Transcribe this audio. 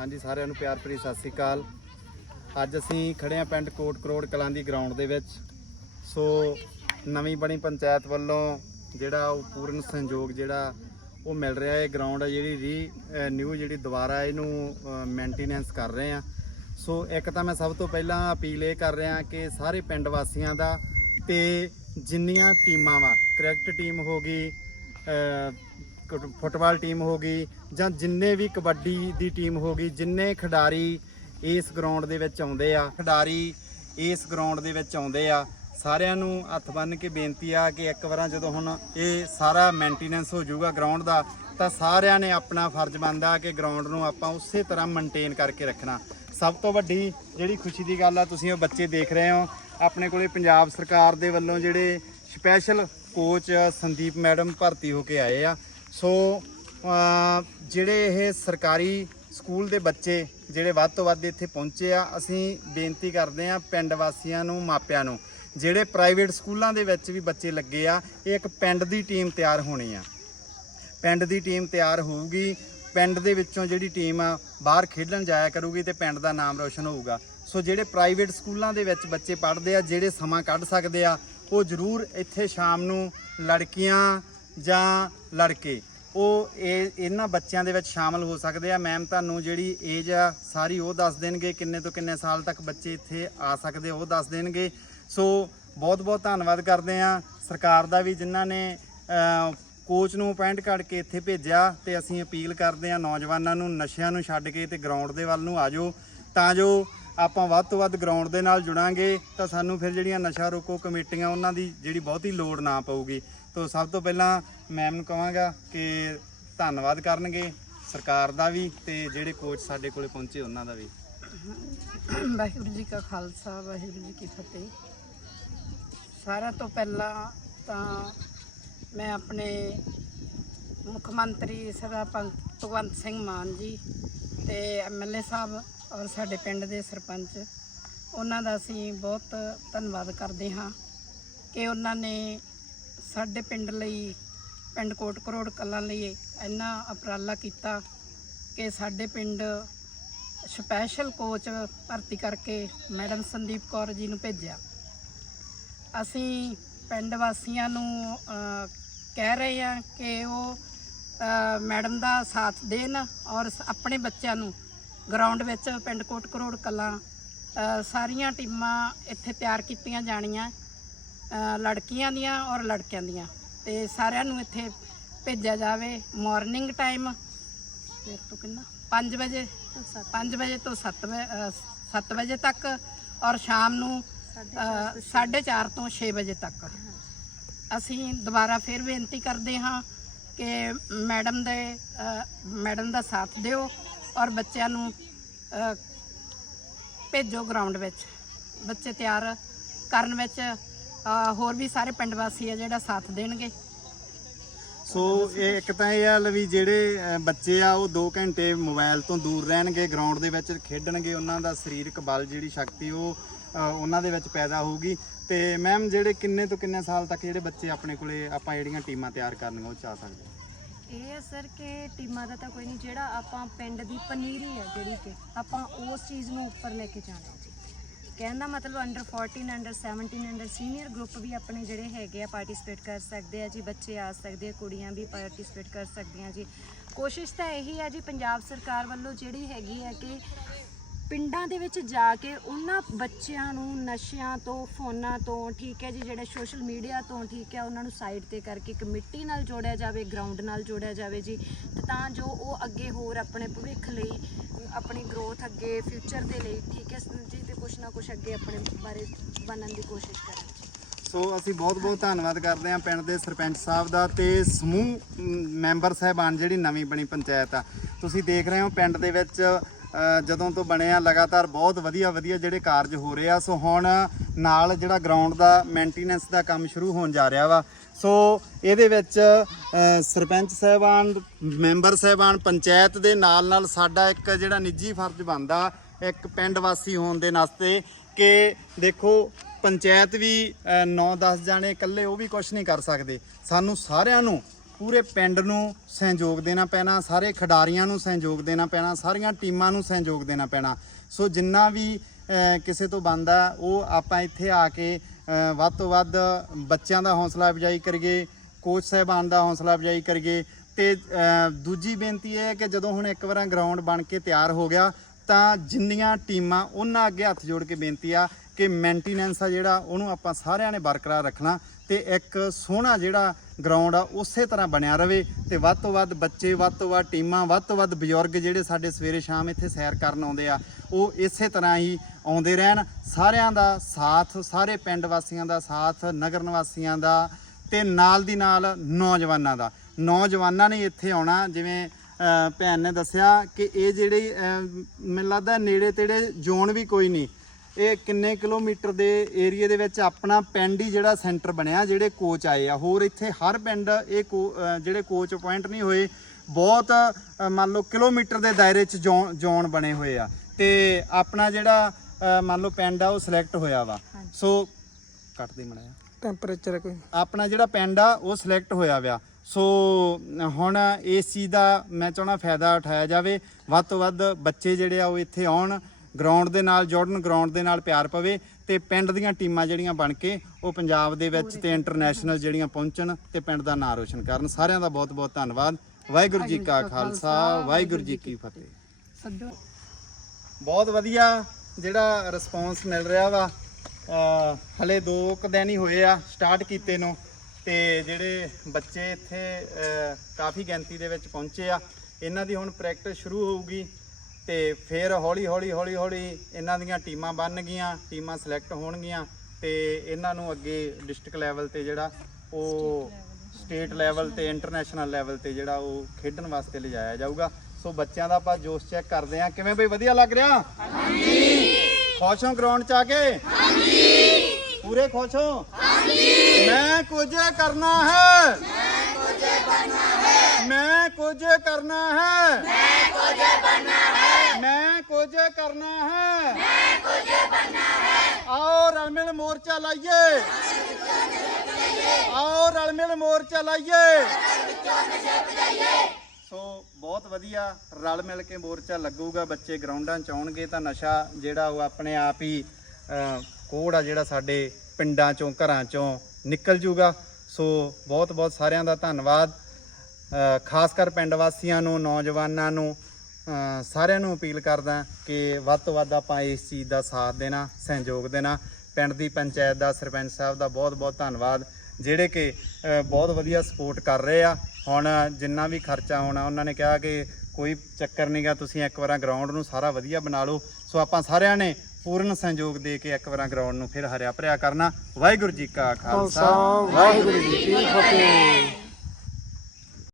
ਹਾਂਜੀ, ਸਾਰਿਆਂ ਨੂੰ ਪਿਆਰ ਭਰੀ ਸਤਿ ਸ੍ਰੀ ਅਕਾਲ। ਅੱਜ ਅਸੀਂ ਖੜੇ ਆ ਪਿੰਡ ਕੋਟ ਕਰੋੜ ਕਲਾਂ ਦੀ ਗਰਾਊਂਡ ਦੇ ਵਿੱਚ। ਸੋ ਨਵੀਂ ਬਣੀ ਪੰਚਾਇਤ ਵੱਲੋਂ ਜਿਹੜਾ ਉਹ ਪੂਰਨ ਸੰਯੋਗ ਜਿਹੜਾ ਉਹ ਮਿਲ ਰਿਹਾ ਹੈ। ਗਰਾਊਂਡ ਹੈ ਜਿਹੜੀ ਰੀ ਨਿਊ ਜਿਹੜੀ ਦੁਬਾਰਾ ਇਹਨੂੰ ਮੇਨਟੇਨੈਂਸ ਕਰ ਰਹੇ ਆ ਸੋ ਇੱਕ ਤਾਂ ਮੈਂ ਸਭ ਤੋਂ ਪਹਿਲਾਂ ਅਪੀਲ ਇਹ ਕਰ ਰਿਹਾ ਕਿ ਸਾਰੇ ਪਿੰਡ ਵਾਸੀਆਂ ਦਾ ਤੇ ਜਿੰਨੀਆਂ ਟੀਮਾਂ ਵਾ ਕ੍ਰਿਕਟ ਟੀਮ ਹੋ ਗਈ ਫੁੱਟਬਾਲ ਟੀਮ ਹੋ ਗਈ ਜਾਂ ਜਿੰਨੇ ਵੀ ਕਬੱਡੀ ਦੀ ਟੀਮ ਹੋ ਗਈ, ਜਿੰਨੇ ਖਿਡਾਰੀ ਇਸ ਗਰਾਊਂਡ ਦੇ ਵਿੱਚ ਆਉਂਦੇ ਆ, ਖਿਡਾਰੀ ਇਸ ਗਰਾਊਂਡ ਦੇ ਵਿੱਚ ਆਉਂਦੇ ਆ, ਸਾਰਿਆਂ ਨੂੰ ਹੱਥ ਬੰਨ੍ਹ ਕੇ ਬੇਨਤੀ ਆ ਕਿ ਇੱਕ ਵਾਰਾਂ ਜਦੋਂ ਹੁਣ ਇਹ ਸਾਰਾ ਮੇਨਟੇਨੈਂਸ ਹੋ ਜਾਊਗਾ ਗਰਾਊਂਡ ਦਾ, ਤਾਂ ਸਾਰਿਆਂ ਨੇ ਆਪਣਾ ਫਰਜ਼ ਬਣਦਾ ਕਿ ਗਰਾਊਂਡ ਨੂੰ ਆਪਾਂ ਉਸੇ ਤਰ੍ਹਾਂ ਮੇਨਟੇਨ ਕਰਕੇ ਰੱਖਣਾ। ਸਭ ਤੋਂ ਵੱਡੀ ਜਿਹੜੀ ਖੁਸ਼ੀ ਦੀ ਗੱਲ ਆ, ਤੁਸੀਂ ਉਹ ਬੱਚੇ ਦੇਖ ਰਹੇ ਹੋ। ਆਪਣੇ ਕੋਲੇ ਪੰਜਾਬ ਸਰਕਾਰ ਦੇ ਵੱਲੋਂ ਜਿਹੜੇ ਸਪੈਸ਼ਲ ਕੋਚ ਸੰਦੀਪ ਮੈਡਮ ਭਰਤੀ ਹੋ ਕੇ ਆਏ ਆ। ਸੋ ਜਿਹੜੇ ਇਹ ਸਰਕਾਰੀ ਸਕੂਲ ਦੇ ਬੱਚੇ ਜਿਹੜੇ ਵੱਧ ਤੋਂ ਵੱਧ ਇੱਥੇ ਪਹੁੰਚੇ ਆ, ਅਸੀਂ ਬੇਨਤੀ ਕਰਦੇ ਆ ਪਿੰਡ ਵਾਸੀਆਂ ਨੂੰ, ਮਾਪਿਆਂ ਨੂੰ, ਜਿਹੜੇ ਪ੍ਰਾਈਵੇਟ ਸਕੂਲਾਂ ਦੇ ਵਿੱਚ ਵੀ ਬੱਚੇ ਲੱਗੇ ਆ, ਇਹ ਇੱਕ ਪਿੰਡ ਦੀ ਟੀਮ ਤਿਆਰ ਹੋਣੀ ਆ। ਪਿੰਡ ਦੀ ਟੀਮ ਤਿਆਰ ਹੋਊਗੀ, ਪਿੰਡ ਦੇ ਵਿੱਚੋਂ ਜਿਹੜੀ ਟੀਮ ਆ, ਬਾਹਰ ਖੇਡਣ ਜਾਇਆ ਕਰੂਗੀ ਤੇ ਪਿੰਡ ਦਾ ਨਾਮ ਰੋਸ਼ਨ ਹੋਊਗਾ। ਸੋ, ਜਿਹੜੇ ਪ੍ਰਾਈਵੇਟ ਸਕੂਲਾਂ ਦੇ ਵਿੱਚ ਬੱਚੇ ਪੜ੍ਹਦੇ ਆ, ਜਿਹੜੇ ਸਮਾਂ ਕੱਢ ਸਕਦੇ ਆ, ਉਹ ਜ਼ਰੂਰ ਇੱਥੇ ਸ਼ਾਮ ਨੂੰ ਲੜਕੀਆਂ ਜਾਂ ਲੜਕੇ, ਉਹ ਇਹ, ਇਹਨਾਂ ਬੱਚਿਆਂ ਦੇ ਵਿੱਚ ਸ਼ਾਮਲ ਹੋ ਸਕਦੇ ਆ। ਮੈਮ ਤੁਹਾਨੂੰ ਜਿਹੜੀ ਏਜ ਆ, ਸਾਰੀ ਉਹ ਦੱਸ ਦੇਣਗੇ ਕਿੰਨੇ ਤੋਂ ਕਿੰਨੇ ਸਾਲ ਤੱਕ ਬੱਚੇ ਇੱਥੇ ਆ ਸਕਦੇ ਉਹ ਦੱਸ ਦੇਣਗੇ। ਸੋ ਬਹੁਤ ਬਹੁਤ ਧੰਨਵਾਦ ਕਰਦੇ ਆ। ਸਰਕਾਰ ਦਾ ਵੀ ਜਿਨ੍ਹਾਂ ਨੇ ਕੋਚ ਨੂੰ ਅਪਾਇੰਟ ਕਰਕੇ ਇੱਥੇ ਭੇਜਿਆ ਤੇ ਅਸੀਂ ਅਪੀਲ ਕਰਦੇ ਆ ਨੌਜਵਾਨਾਂ ਨੂੰ, ਨਸ਼ਿਆਂ ਨੂੰ ਛੱਡ ਕੇ ਤੇ ਗਰਾਊਂਡ ਦੇ ਵੱਲ ਨੂੰ ਆਜੋ ਤਾਂ ਜੋ ਆਪਾਂ ਵੱਧ ਤੋਂ ਵੱਧ ਗਰਾਊਂਡ ਦੇ ਨਾਲ ਜੁੜਾਂਗੇ, ਤਾਂ ਸਾਨੂੰ ਫਿਰ ਜਿਹੜੀਆਂ ਨਸ਼ਾ ਰੋਕੋ ਕਮੇਟੀਆਂ, ਉਹਨਾਂ ਦੀ ਜਿਹੜੀ ਬਹੁਤੀ ਲੋੜ ਨਾ ਪਊਗੀ। ਤੋਂ ਸਭ ਤੋਂ ਪਹਿਲਾਂ ਮੈਮ ਨੂੰ ਕਹਾਂਗਾ ਕਿ ਧੰਨਵਾਦ ਕਰਨਗੇ ਸਰਕਾਰ ਦਾ ਵੀ ਤੇ ਜਿਹੜੇ ਕੋਚ ਸਾਡੇ ਕੋਲੇ ਪਹੁੰਚੇ ਉਹਨਾਂ ਦਾ ਵੀ। ਵਾਹਿਗੁਰੂ ਜੀ ਕਾ ਖਾਲਸਾ, ਵਾਹਿਗੁਰੂ ਜੀ ਕੀ ਫਤਿਹ। ਸਾਰਿਆਂ ਤੋਂ ਪਹਿਲਾਂ ਤਾਂ ਮੈਂ ਆਪਣੇ ਮੁੱਖ ਮੰਤਰੀ ਸਰਦਾਰ ਭਗ- ਭਗਵੰਤ ਸਿੰਘ ਮਾਨ ਜੀ ਤੇ ਐਮਐਲਏ ਸਾਹਿਬ ਔਰ ਸਾਡੇ ਪਿੰਡ ਦੇ ਸਰਪੰਚ, ਉਹਨਾਂ ਦਾ ਅਸੀਂ ਬਹੁਤ ਧੰਨਵਾਦ ਕਰਦੇ ਹਾਂ ਕਿ ਉਹਨਾਂ ਨੇ ਸਾਡੇ ਪਿੰਡ ਲਈ, ਪਿੰਡ ਕੋਟ ਕਰੋੜ ਕੱਲਾਂ ਲਈ ਇੰਨਾ ਉਪਰਾਲਾ ਕੀਤਾ ਕਿ ਸਾਡੇ ਪਿੰਡ ਸਪੈਸ਼ਲ ਕੋਚ ਭਰਤੀ ਕਰਕੇ ਮੈਡਮ ਸੰਦੀਪ ਕੌਰ ਜੀ ਨੂੰ ਭੇਜਿਆ। ਅਸੀਂ ਪਿੰਡ ਵਾਸੀਆਂ ਨੂੰ ਕਹਿ ਰਹੇ ਹਾਂ ਕਿ ਉਹ ਮੈਡਮ ਦਾ ਸਾਥ ਦੇਣ ਔਰ ਆਪਣੇ ਬੱਚਿਆਂ ਨੂੰ ਗਰਾਊਂਡ ਵਿੱਚ ਪਿੰਡ ਕੋਟ ਕਰੋੜ ਕਲਾਂ ਸਾਰੀਆਂ ਟੀਮਾਂ ਇੱਥੇ ਤਿਆਰ ਕੀਤੀਆਂ ਜਾਣੀਆਂ। ਲੜਕੀਆਂ ਦੀਆਂ ਔਰ ਲੜਕਿਆਂ ਦੀਆਂ। ਤੇ ਸਾਰਿਆਂ ਨੂੰ ਇੱਥੇ ਭੇਜਿਆ ਜਾਵੇ ਮਾਰਨਿੰਗ ਟਾਈਮ ਫਿਰ ਤੋਂ ਕਿੰਨਾ? 5 ਵਜੇ 5 ਵਜੇ ਤੋਂ 7 ਵਜੇ 7 ਵਜੇ ਤੱਕ ਔਰ ਸ਼ਾਮ ਨੂੰ 4:30 ਤੋਂ 6 ਵਜੇ ਤੱਕ। ਅਸੀਂ ਦੁਬਾਰਾ ਫਿਰ ਬੇਨਤੀ ਕਰਦੇ ਹਾਂ ਕਿ ਮੈਡਮ ਦੇ ਮੈਡਮ ਦਾ ਸਾਥ ਦਿਓ ਔਰ ਬੱਚਿਆਂ ਨੂੰ ਭੇਜੋ ਗਰਾਊਂਡ ਵਿੱਚ। ਬੱਚੇ ਤਿਆਰ ਕਰਨ ਵਿੱਚ ਹੋਰ ਵੀ ਸਾਰੇ ਪਿੰਡ ਵਾਸੀ ਆ ਜਿਹੜਾ ਸਾਥ ਦੇਣਗੇ। ਸੋ ਇਹ ਇੱਕ ਤਾਂ ਇਹ ਆ ਵੀ ਜਿਹੜੇ ਬੱਚੇ ਆ ਉਹ 2 ਘੰਟੇ ਮੋਬਾਈਲ ਤੋਂ ਦੂਰ ਰਹਿਣਗੇ ਗਰਾਊਂਡ ਦੇ ਵਿੱਚ ਖੇਡਣਗੇ ਉਹਨਾਂ ਦਾ ਸਰੀਰਕ ਬਲ ਜਿਹੜੀ ਸ਼ਕਤੀ ਉਹ ਉਹਨਾਂ ਦੇ ਵਿੱਚ ਪੈਦਾ ਹੋਊਗੀ। ਤੇ ਮੈਮ ਜਿਹੜੇ ਕਿੰਨੇ ਤੋਂ ਕਿੰਨੇ ਸਾਲ ਤੱਕ ਜਿਹੜੇ ਬੱਚੇ ਆਪਣੇ ਕੋਲੇ ਆਪਾਂ ਜਿਹੜੀਆਂ ਟੀਮਾਂ ਤਿਆਰ ਕਰਨੀਆਂ ਉਹ ਚਾ ਸਕਦੇ ਹਾਂ? ਇਹ ਹੈ ਸਰ ਕਿ ਟੀਮਾਂ ਦਾ ਤਾਂ ਕੋਈ ਨਹੀਂ ਜਿਹੜਾ ਆਪਾਂ ਪਿੰਡ ਦੀ ਪਨੀਰੀ ਹੈ ਜਿਹੜੀ ਕਿ ਆਪਾਂ ਉਸ ਚੀਜ਼ ਨੂੰ ਉੱਪਰ ਲੈ ਕੇ ਜਾਣਾ। ਕਹਿਣ ਦਾ ਮਤਲਬ under 14 under 17 under senior group ਵੀ ਆਪਣੇ ਜਿਹੜੇ ਹੈਗੇ ਆ ਪਾਰਟਿਸਿਪੇਟ ਕਰ ਸਕਦੇ ਆ ਜੀ, ਬੱਚੇ ਆ ਸਕਦੇ ਆ, ਕੁੜੀਆਂ ਵੀ ਪਾਰਟਿਸਿਪੇਟ ਕਰ ਸਕਦੀਆਂ ਜੀ। ਕੋਸ਼ਿਸ਼ ਤਾਂ ਇਹੀ ਹੈ ਜੀ, ਪੰਜਾਬ ਸਰਕਾਰ ਵੱਲੋਂ ਜਿਹੜੀ ਹੈਗੀ ਹੈ ਕਿ ਪਿੰਡਾਂ ਦੇ ਵਿੱਚ ਜਾ ਕੇ ਉਹਨਾਂ ਬੱਚਿਆਂ ਨੂੰ ਨਸ਼ਿਆਂ ਤੋਂ, ਫੋਨਾਂ ਤੋਂ ਠੀਕ ਹੈ ਜੀ, ਜਿਹੜੇ ਸੋਸ਼ਲ ਮੀਡੀਆ ਤੋਂ ਠੀਕ ਹੈ, ਉਹਨਾਂ ਨੂੰ ਸਾਈਡ ਤੇ ਕਰਕੇ ਕਮੇਟੀ ਨਾਲ ਜੋੜਿਆ ਜਾਵੇ ਗਰਾਊਂਡ ਨਾਲ ਜੋੜਿਆ ਜਾਵੇ ਜੀ। ਤੇ ਤਾਂ ਜੋ ਉਹ ਅੱਗੇ ਹੋਰ ਆਪਣੇ ਭਵਿੱਖ ਲਈ ਆਪਣੀ ਗਰੋਥ ਅੱਗੇ ਫਿਊਚਰ ਦੇ ਲਈ ਠੀਕ ਹੈ ਜੀ ਨਾ ਕੁਛ ਅੱਗੇ ਆਪਣੇ ਬਾਰੇ ਬਣਨ ਦੀ ਕੋਸ਼ਿਸ਼ ਕਰਨ ਸੋ ਅਸੀਂ ਬਹੁਤ ਬਹੁਤ ਧੰਨਵਾਦ ਕਰਦੇ ਹਾਂ ਪਿੰਡ ਦੇ ਸਰਪੰਚ ਸਾਹਿਬ ਦਾ ਤੇ ਸਮੂਹ ਮੈਂਬਰ ਸਾਹਿਬਾਨ ਜਿਹੜੀ ਨਵੀਂ ਬਣੀ ਪੰਚਾਇਤ ਆ। ਤੁਸੀਂ ਦੇਖ ਰਹੇ ਹੋ ਪਿੰਡ ਦੇ ਵਿੱਚ ਜਦੋਂ ਤੋਂ ਬਣਿਆ ਲਗਾਤਾਰ ਬਹੁਤ ਵਧੀਆ ਵਧੀਆ ਜਿਹੜੇ ਕਾਰਜ ਹੋ ਰਹੇ ਆ। ਸੋ ਹੁਣ ਨਾਲ ਜਿਹੜਾ ਗਰਾਊਂਡ ਦਾ ਮੇਨਟੇਨੈਂਸ ਦਾ ਕੰਮ ਸ਼ੁਰੂ ਹੋਣ ਜਾ ਰਿਹਾ ਵਾ। ਸੋ ਇਹਦੇ ਵਿੱਚ ਸਰਪੰਚ ਸਾਹਿਬਾਨ, ਮੈਂਬਰ ਸਾਹਿਬਾਨ, ਪੰਚਾਇਤ ਦੇ ਨਾਲ ਨਾਲ ਸਾਡਾ ਇੱਕ ਜਿਹੜਾ ਨਿੱਜੀ ਫਰਜ਼ ਬਣਦਾ ਇੱਕ ਪਿੰਡ ਵਾਸੀ ਹੋਣ ਦੇ ਨਾਤੇ ਕਿ ਦੇਖੋ, ਪੰਚਾਇਤ ਵੀ 9-10 ਜਾਣੇ ਇਕੱਲੇ ਉਹ ਵੀ ਕੁਝ ਨਹੀਂ ਕਰ ਸਕਦੇ। ਸਾਨੂੰ ਸਾਰਿਆਂ ਨੂੰ ਪੂਰੇ ਪਿੰਡ ਨੂੰ ਸਹਿਯੋਗ ਦੇਣਾ ਪੈਣਾ, ਸਾਰੇ ਖਿਡਾਰੀਆਂ ਨੂੰ ਸਹਿਯੋਗ ਦੇਣਾ ਪੈਣਾ, ਸਾਰੀਆਂ ਟੀਮਾਂ ਨੂੰ ਸਹਿਯੋਗ ਦੇਣਾ ਪੈਣਾ। ਸੋ ਜਿੰਨਾ ਵੀ ਕਿਸੇ ਤੋਂ ਬੰਦਾ ਉਹ ਆਪਾਂ ਇੱਥੇ ਆ ਕੇ ਵੱਧ ਤੋਂ ਵੱਧ ਬੱਚਿਆਂ ਦਾ ਹੌਸਲਾ ਅਫਜਾਈ ਕਰੀਏ, ਕੋਚ ਸਾਹਿਬਾਨ ਦਾ ਹੌਸਲਾ ਅਫਜਾਈ ਕਰੀਏ। ਤੇ ਦੂਜੀ ਬੇਨਤੀ ਇਹ ਹੈ ਕਿ ਜਦੋਂ ਹੁਣ ਇੱਕ ਵਾਰਾਂ ਗਰਾਊਂਡ ਬਣ ਕੇ ਤਿਆਰ ਹੋ ਗਿਆ ਤਾਂ ਜਿੰਨੀਆਂ ਟੀਮਾਂ ਉਹਨਾਂ ਅੱਗੇ ਹੱਥ ਜੋੜ ਕੇ ਬੇਨਤੀ ਆ ਕਿ ਮੇਨਟੇਨੈਂਸ ਆ ਜਿਹੜਾ, ਉਹਨੂੰ ਆਪਾਂ ਸਾਰਿਆਂ ਨੇ ਬਰਕਰਾਰ ਰੱਖਣਾ ਤੇ ਇੱਕ ਸੋਹਣਾ ਜਿਹੜਾ ਗਰਾਊਂਡ ਆ, ਉਸੇ ਤਰ੍ਹਾਂ ਬਣਿਆ ਰਵੇ ਤੇ ਵੱਧ ਤੋਂ ਵੱਧ ਬੱਚੇ, ਵੱਧ ਤੋਂ ਵੱਧ ਟੀਮਾਂ, ਵੱਧ ਤੋਂ ਵੱਧ ਬਜ਼ੁਰਗ ਜਿਹੜੇ ਸਾਡੇ ਸਵੇਰੇ ਸ਼ਾਮ ਇੱਥੇ ਸੈਰ ਕਰਨ ਆਉਂਦੇ ਆ, ਉਹ ਇਸੇ ਤਰ੍ਹਾਂ ਹੀ ਆਉਂਦੇ ਰਹਿਣ। ਸਾਰਿਆਂ ਦਾ ਸਾਥ, ਸਾਰੇ ਪਿੰਡ ਵਾਸੀਆਂ ਦਾ ਸਾਥ, ਨਗਰ ਨਿਵਾਸੀਆਂ ਦਾ ਤੇ ਨਾਲ ਦੀ ਨਾਲ ਨੌਜਵਾਨਾਂ ਦਾ। ਨੌਜਵਾਨਾਂ ਨੇ ਇੱਥੇ ਆਉਣਾ, ਜਿਵੇਂ ਭੈਣ ਨੇ ਦੱਸਿਆ ਕਿ ਇਹ ਜਿਹੜੀ ਮੈਨੂੰ ਲੱਗਦਾ ਨੇੜੇ ਤੇੜੇ ਜ਼ੋਨ ਵੀ ਕੋਈ ਨਹੀਂ। ਇਹ ਕਿੰਨੇ ਕਿਲੋਮੀਟਰ ਦੇ ਏਰੀਏ ਦੇ ਵਿੱਚ ਆਪਣਾ ਪਿੰਡ ਹੀ ਜਿਹੜਾ ਸੈਂਟਰ ਬਣਿਆ ਜਿਹੜੇ ਕੋਚ ਆਏ ਆ। ਹੋਰ ਇੱਥੇ ਹਰ ਪਿੰਡ ਇਹ ਜਿਹੜੇ ਕੋਚ ਅਪਾਇੰਟ ਨਹੀਂ ਹੋਏ ਬਹੁਤ ਮੰਨ ਲਓ ਕਿਲੋਮੀਟਰ ਦੇ ਦਾਇਰੇ 'ਚ ਜ਼ੋਨ ਜ਼ੋਨ ਬਣੇ ਹੋਏ ਆ। ਤੇ ਆਪਣਾ ਜਿਹੜਾ ਮੰਨ ਲਓ ਪਿੰਡ ਆ ਉਹ ਸਿਲੈਕਟ ਹੋਇਆ ਵਾ। ਸੋ ਕੱਟ ਦੇ ਮੜਿਆ ਟੈਂਪਰੇਚਰ ਕੋਈ ਆਪਣਾ ਜਿਹੜਾ ਪਿੰਡ ਆ ਉਹ ਸਿਲੈਕਟ ਹੋਇਆ ਵਿਆ ਸੋ ਹੁਣ ਇਸ ਚੀਜ਼ ਦਾ ਮੈਂ ਚਾਹਣਾ ਫਾਇਦਾ ਉਠਾਇਆ ਜਾਵੇ। ਵੱਧ ਤੋਂ ਵੱਧ ਬੱਚੇ ਜਿਹੜੇ ਆ ਉਹ ਇੱਥੇ ਆਉਣ ਗਰਾਊਂਡ ਦੇ ਨਾਲ ਜੁੜਨ ਗਰਾਊਂਡ ਦੇ ਨਾਲ ਪਿਆਰ ਪਵੇ ਤੇ ਪਿੰਡ ਦੀਆਂ ਟੀਮਾਂ ਜਿਹੜੀਆਂ ਬਣ ਕੇ ਉਹ ਪੰਜਾਬ ਦੇ ਵਿੱਚ ਤੇ ਇੰਟਰਨੈਸ਼ਨਲ ਜਿਹੜੀਆਂ ਪਹੁੰਚਣ ਤੇ ਪਿੰਡ ਦਾ ਨਾਂ ਰੋਸ਼ਨ ਕਰਨ। ਸਾਰਿਆਂ ਦਾ ਬਹੁਤ ਬਹੁਤ ਧੰਨਵਾਦ। ਵਾਹਿਗੁਰੂ ਜੀ ਕਾ ਖਾਲਸਾ ਵਾਹਿਗੁਰੂ ਜੀ ਕੀ ਫਤਿਹ। ਬਹੁਤ ਵਧੀਆ ਜਿਹੜਾ ਰਿਸਪੌਂਸ ਮਿਲ ਰਿਹਾ ਵਾ। ਹਲੇ ਦੋ ਕੁ ਦਿਨ ਹੀ ਹੋਏ ਆ ਸਟਾਰਟ ਕੀਤੇ ਨੂੰ। ਤੇ ਜਿਹੜੇ ਬੱਚੇ ਇੱਥੇ ਕਾਫੀ ਗਿਣਤੀ ਦੇ ਵਿੱਚ ਪਹੁੰਚੇ ਆ। ਇਹਨਾਂ ਦੀ ਹੁਣ ਪ੍ਰੈਕਟਿਸ ਸ਼ੁਰੂ ਹੋਊਗੀ ਤੇ ਫਿਰ ਹੌਲੀ ਹੌਲੀ ਹੌਲੀ ਹੌਲੀ ਇਹਨਾਂ ਦੀਆਂ ਟੀਮਾਂ ਬਣਨਗੀਆਂ ਟੀਮਾਂ ਸਿਲੈਕਟ ਹੋਣਗੀਆਂ ਤੇ ਇਹਨਾਂ ਨੂੰ ਅੱਗੇ ਡਿਸਟ੍ਰਿਕਟ ਲੈਵਲ ਤੇ ਜਿਹੜਾ ਉਹ ਸਟੇਟ ਲੈਵਲ ਤੇ ਇੰਟਰਨੈਸ਼ਨਲ ਲੈਵਲ ਤੇ ਜਿਹੜਾ ਉਹ ਖੇਡਣ ਵਾਸਤੇ ਲਿਜਾਇਆ ਜਾਊਗਾ। ਸੋ ਬੱਚਿਆਂ ਦਾ ਆਪਾਂ ਜੋਸ਼ ਚੈੱਕ ਕਰਦੇ ਆ ਕਿਵੇਂ ਬਈ? ਵਧੀਆ ਲੱਗ ਰਿਹਾ? ਹਾਂਜੀ। ਖੁਸ਼ ਹੋ ਗਰਾਊਂਡ ਚ ਆ ਕੇ? ਹਾਂਜੀ। ਪੂਰੇ ਖੁਸ਼ ਹੋ? ਮੈਂ ਕੁਝ ਕਰਨਾ ਹੈ। ਮੈਂ ਕੁਝ ਕਰਨਾ ਹੈ। ਮੈਂ ਕੁਝ ਕਰਨਾ ਹੈ। ਆਓ ਰਲ ਮਿਲ ਮੋਰਚਾ ਲਾਈਏ। ਆਓ ਰਲ ਮਿਲ ਮੋਰਚਾ ਲਾਈਏ। ਸੋ ਬਹੁਤ ਵਧੀਆ ਰਲ ਮਿਲ ਕੇ ਮੋਰਚਾ ਲੱਗੂਗਾ। ਬੱਚੇ ਗਰਾਊਂਡਾਂ 'ਚ ਆਉਣਗੇ ਤਾਂ ਨਸ਼ਾ ਜਿਹੜਾ ਉਹ ਆਪਣੇ ਆਪ ਹੀ ਅਹ, ਕੋੜ ਆ ਜਿਹੜਾ ਸਾਡੇ ਪਿੰਡਾਂ 'ਚੋਂ, ਘਰਾਂ 'ਚੋਂ ਨਿਕਲ ਜੂਗਾ। ਸੋ ਬਹੁਤ ਬਹੁਤ ਸਾਰਿਆਂ ਦਾ ਧੰਨਵਾਦ। ਖਾਸ ਕਰ ਪਿੰਡ ਵਾਸੀਆਂ ਨੂੰ, ਨੌਜਵਾਨਾਂ ਨੂੰ ਸਾਰਿਆਂ ਨੂੰ ਅਪੀਲ ਕਰਦਾ ਕਿ ਵੱਧ ਤੋਂ ਵੱਧ ਆਪਾਂ ਇਸ ਚੀਜ਼ ਦਾ ਸਾਥ ਦੇਣਾ, ਸਹਿਯੋਗ ਦੇਣਾ। ਪਿੰਡ ਦੀ ਪੰਚਾਇਤ ਦਾ, ਸਰਪੰਚ ਸਾਹਿਬ ਦਾ ਬਹੁਤ ਬਹੁਤ ਧੰਨਵਾਦ, ਜਿਹੜੇ ਕਿ ਬਹੁਤ ਵਧੀਆ ਸਪੋਰਟ ਕਰ ਰਹੇ ਆ। ਹੁਣ ਜਿੰਨਾ ਵੀ ਖਰਚਾ ਹੋਣਾ, ਉਹਨਾਂ ਨੇ ਕਿਹਾ ਕਿ ਕੋਈ ਚੱਕਰ ਨਹੀਂਗਾ ਤੁਸੀਂ ਇੱਕ ਵਾਰਾਂ ਗਰਾਊਂਡ ਨੂੰ ਸਾਰਾ ਵਧੀਆ ਬਣਾ ਲਓ। ਸੋ ਆਪਾਂ ਸਾਰਿਆਂ ਨੇ ਪੂਰਨ ਸਹਿਯੋਗ ਦੇ ਕੇ ਇੱਕ ਵਾਰਾਂ ਗਰਾਊਂਡ ਨੂੰ ਫਿਰ ਹਰਿਆ ਭਰਿਆ ਕਰਨਾ। ਵਾਹਿਗੁਰੂ ਜੀ ਕਾ ਖਾਲਸਾ। ਵਾਹਿਗੁਰੂ ਜੀ ਕੀ ਫਤਿਹ।